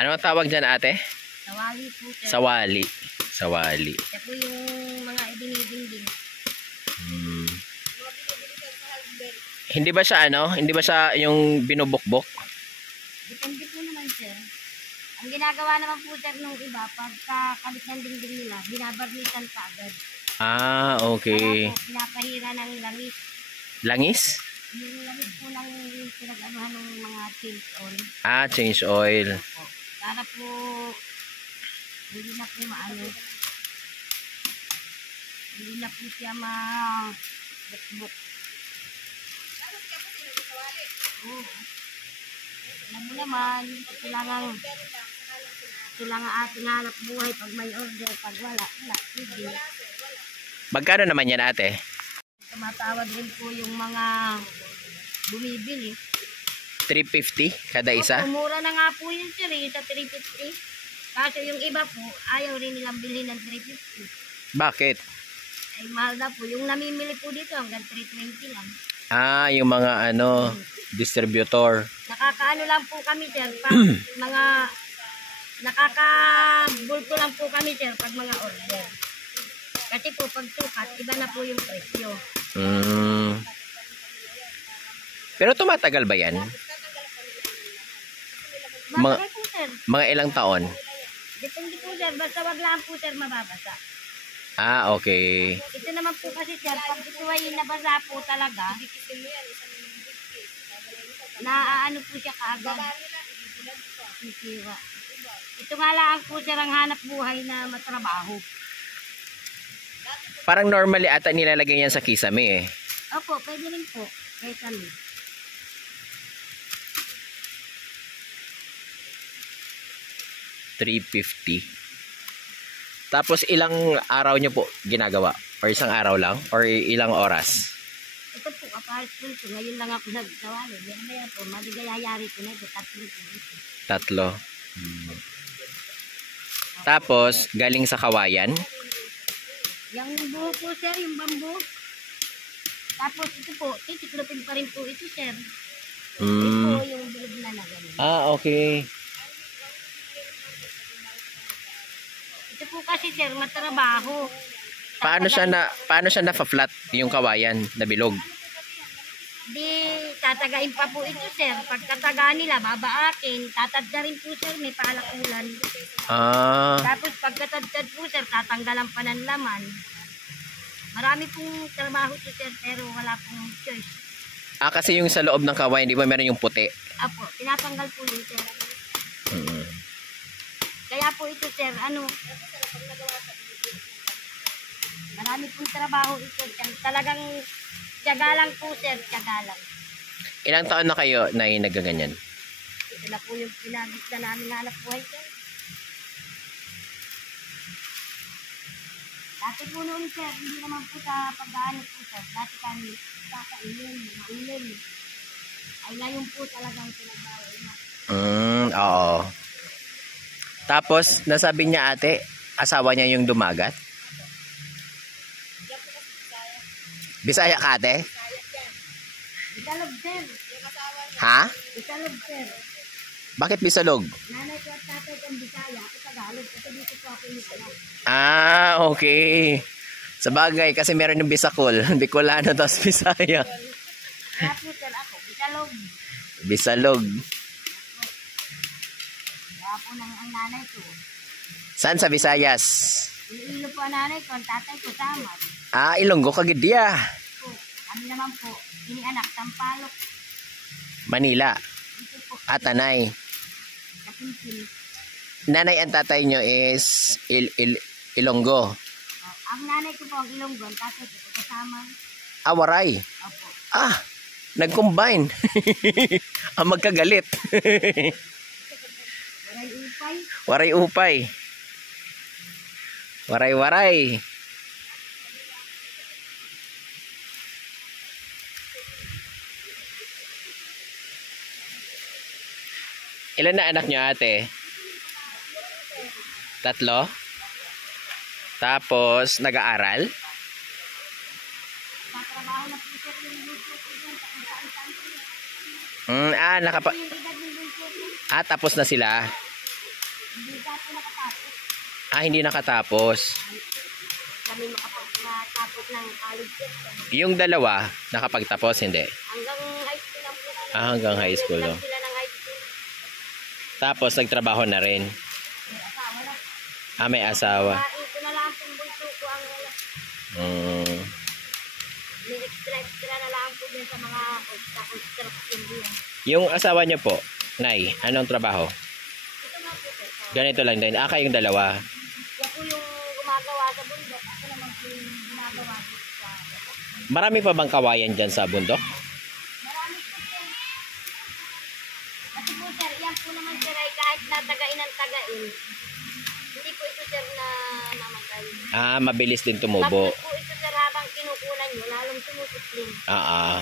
Ano ang tawag dyan, ate? Sawali po, sir. Sawali. Sawali. Ito po yung mga ibinibinding. Hindi ba siya Hindi ba siya yung binubukbok? Depende po naman, sir. Ang ginagawa naman po, sir, nung iba, pagka kabit ng dingding nila, binabarnisan ka agad. Ah, okay. Kaya po, pinapahira ng langis. Langis? Yung langis po ng pinag-anuhan ng mga change oil. Ah, change oil. Po. Para po, hindi na po maano. Hindi na po siya ma-bukbuk. Oo. Alam mo naman, kailangan ating hanap buhay pag may order, pag wala, sige. Magkano naman yan, ate? Tumatawad rin po yung mga bumibili. 350 kada isa? Mura na nga po yun, sir, sa 350. Kaso yung iba po, ayaw rin nilang bilhin ng 350. Bakit? Ay, mahal na po. Yung namimili po dito hanggang 320 lang. Ah, yung mga distributor. Nakakaano lang po kami, sir, pag mga nakakabulto lang po kami, sir, pag mga order. Kasi po, pag sukat, iba na po yung presyo. Pero tumatagal ba yan? Bakit po, sir? Mga ilang taon? Depende po, sir. Basta wag lang po, sir, mababasa. Ah, okay. Ito naman po kasi, sir, pag ito ay nabasa po talaga, naaano po siya kaagad. Sisiwa. Ito nga lang po, sir, ang hanap buhay na matrabaho. Parang normally ata nilalagay yan sa kisame eh. Opo, pwede rin po. Kaya kami. $350. Tapos ilang araw nyo po ginagawa? Or isang araw lang? Or ilang oras? Ito po, kapahit po ito. Ngayon lang ako nagtawali. Yan po, maligayayari ko na ito. Tatlo po ito. Tatlo. Tapos, galing sa kawayan? Yung buho po, sir, yung bambu. Tapos ito po, titiklopin pa rin po ito, sir. Ito po yung bilog na ganun. Ah, okay. Ito po kasi, sir, matrabaho. Paano siya na-flat yung kawayan na bilog? Di, tatagain pa po ito, sir. Pagkataga nila, babaakin. Tatadda rin po, sir, may palakulan. Ah. Tapos pagkatadtad po, sir, tatanggalan pa ng laman. Marami pong trabaho ito, sir, pero wala pong choice. Ah, kasi yung sa loob ng kawayan, di ba meron yung puti? Apo, tinatanggal po yun, sir. Kaya po ito, sir, marami pong trabaho ito, sir. Talagang tiyaga lang po, sir, tiyaga lang. Ilang taon na kayo na nagaganyan? Ito na po yung pinagis na namin hanap buhay, sir. Dati po noon, sir, hindi naman po sa pag-aanit po, sir. Dati kami kakainin, maulim. Ay ngayon po talagang pinagbawal na. Oo. Tapos, nasabi niya ate, asawa niya yung dumagat? Bisaya ka ate? Bisalog, sir. Ha? Bisalog, sir. Bakit Bisalog? Nanay ko at tatay kong Bisaya, ako Tagalog. Kasi dito po ako yung anak. Ah, okay. Sa bagay, kasi meron yung Bisakol. Bicolano, tapos Bisaya. Kaya po, sir, ako, Bisalog. Bisalog. Kaya po ang nanay ko. Saan sa Visayas? Iilo po ang nanay ko, ang tatay ko, Samad. Ah, Ilonggo, Kagidya. Po, kami naman po, inianak, Sampalok. Manila. Dito po, Atanay. Kapimpil. Nanay ang tatay nyo is Ilonggo. Ang nanay ko po ang Ilonggo, ang tatay ko kasama. Waray. Opo. Ah, nag-combine. Ang magkagalit. Waray upay. Waray upay. Waray-waray. Ilan na anak nyo ate? 3? Tapos, nag-aaral? Tatrabaho na po siya yung luto ko dyan. Tapos na sila. Hindi ka po nakatapos. Ah, hindi nakatapos. Kami makapagtapos ng college sir. Yung dalawa, nakapagtapos, hindi. Hanggang high school lang po sila. Ah, hanggang high school Lang lang. sila ng high school. Tapos, nagtrabaho na rin. May asawa na. Ah, may asawa. Ito na lang pong bunso ko ang wala. Mm. May extra na lang po din sa mga construction din. Yung asawa niyo po, Nay, anong trabaho? Ito nga po sir. Ganito lang din. Ah, kayong dalawa. Yan po yung gumagawa sa bundok. Ako naman po yung gumagawa dito sa Marami pa bang kawayan dyan sa bundok? marami po sir. Kasi po sir, yan po naman sir ay kahit natagain ang tagain. Hindi po ito sir na mamatay. Ah, mabilis din tumubo. Tapos po ito sir habang kinukunan nyo, lalong tumusukling. Ah, ah.